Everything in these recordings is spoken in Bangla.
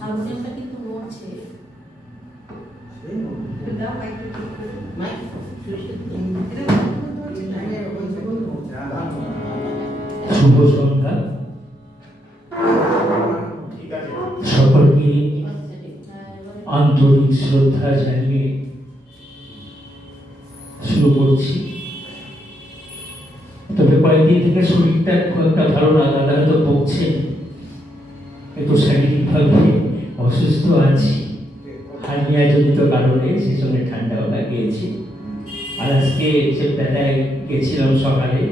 হারমোনিয়ামটা কিন্তু নড়ছে। শুভ সন্ধ্যা সকলকে আন্তরিক শ্রদ্ধা জানিয়ে শুরু করছি। তবে কয়েকদিন থেকে শরীরটা খুব একটা ভালো না, দাদা হয়তো বকছেন, একটু শারীরিকভাবে অসুস্থ আছি, হার্নিয়া জনিত কারণে, সে সঙ্গে ঠান্ডাও লাগিয়েছি। আর আজকে সে ব্যথায় গেছিলাম সকালে,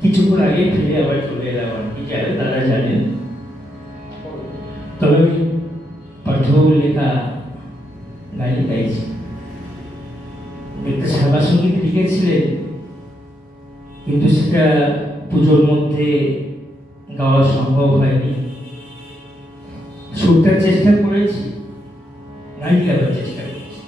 কিছুক্ষণ আগে ফিরে আবার চলে এলাম আর কি, দাদা জানেন। তবে আমি পাঠ্য লেখা গান গাইছি, একটা সাদা সঙ্গীত লিখেছিলেন, কিন্তু সেটা পুজোর মধ্যে গাওয়া সম্ভব হয়নি। সুরটার চেষ্টা করেছি, গান গাওয়ার চেষ্টা করেছি।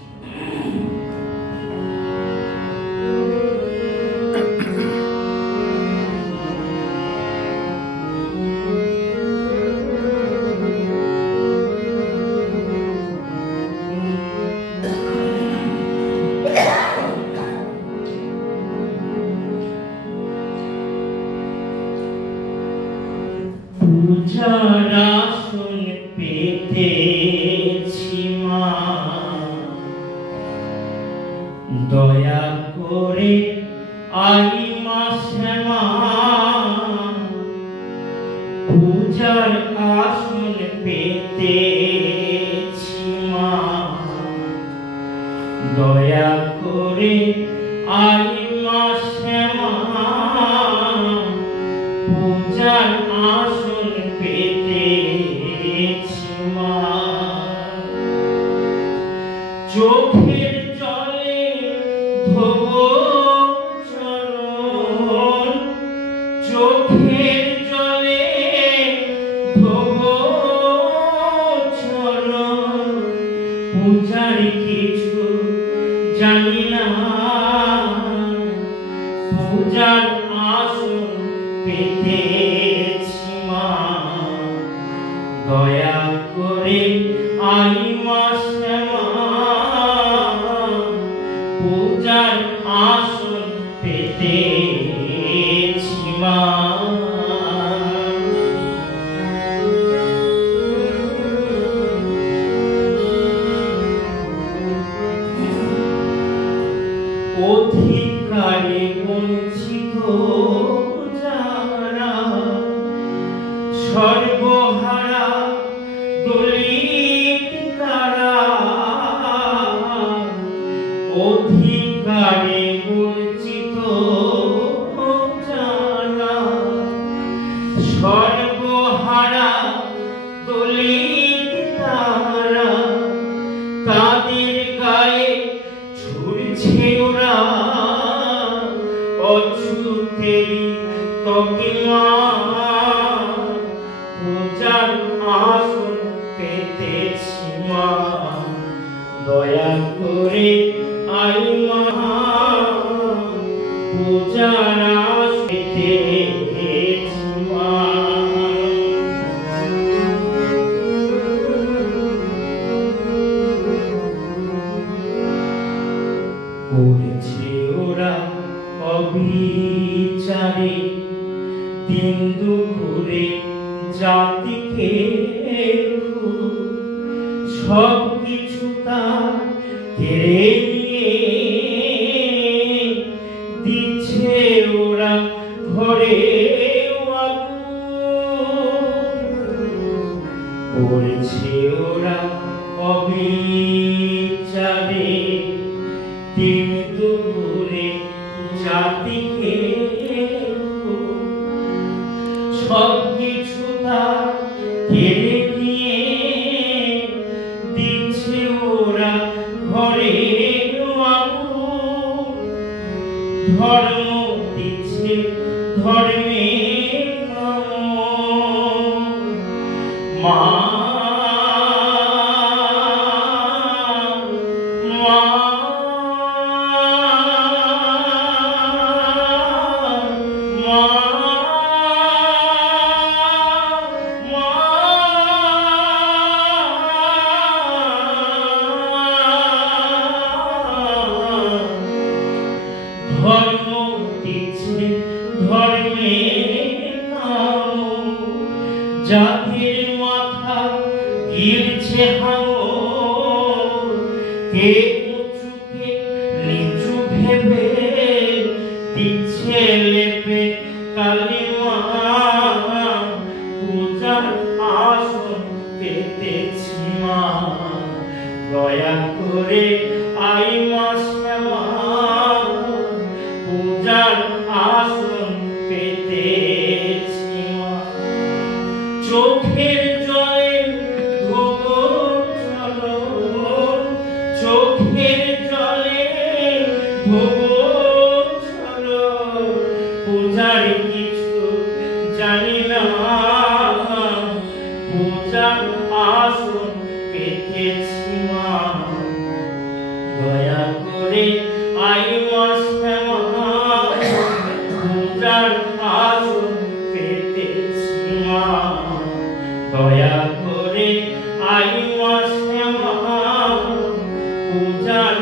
পূজার আসন পেতেছি মা, দয়া করে আই মা শ্যামা। পূজার আসন পেতেছি মা, দয়া করে আই মা শ্যামা। পূজার আসন পেতেছি মা, চোখের জলে ধোবো চরণ, চোখের জলে ধোবো চরণ। পূজার কিছু জানি না, পূজার আসন পেতেছি মা, দয়া করে আই মা শ্যামা। পূজার আসন পেতেছি মা। অধিকারে বঞ্চিত যারা, সর্বহারা দলিত তারা। অধিকারে বঞ্চিত যারা, সর্বহারা দলিত তারা। তাদের গায়ে ছুড়ছে ওরা অছুতেরই তকমা। পূজার আসন পেতেছি মা, দয়া করে আই মা। পূজার আসন পেতেছি মা। করেছে ওরা অবিচারে দিন দুপুরে জাতিকে, সব কিছু তার কেড়ে নিয়ে দিচ্ছে ওরা ঘরে করেছে ওরা অবিচারে দিন দুপুরে জাতিকে, সব কিছু তার কেড়ে নিয়ে দিচ্ছে ওরা ঘরে ধর্ম দিচ্ছে ধর্মে মা। মা ধর্মের নাম জাতির মাথা গিলছে হাঙর, কে উঁচুকে নিচু ভেবে দিচ্ছে লেপে কালিমা, পূজার আসন পেতেছি মা, দয়া করে আই মা শ্যামা, পূজার আসন পেতেছি মা। চোখের জলে ধোবো চলো, চোখের জলে ধোবো চলো, পূজার কিছু জানি না, পূজার আসন পেতেছি মা, দয়া করে আই মা শ্যামা, পূজার আসন পেতেছি মা, দয়া করে আই মা শ্যামা, পূজার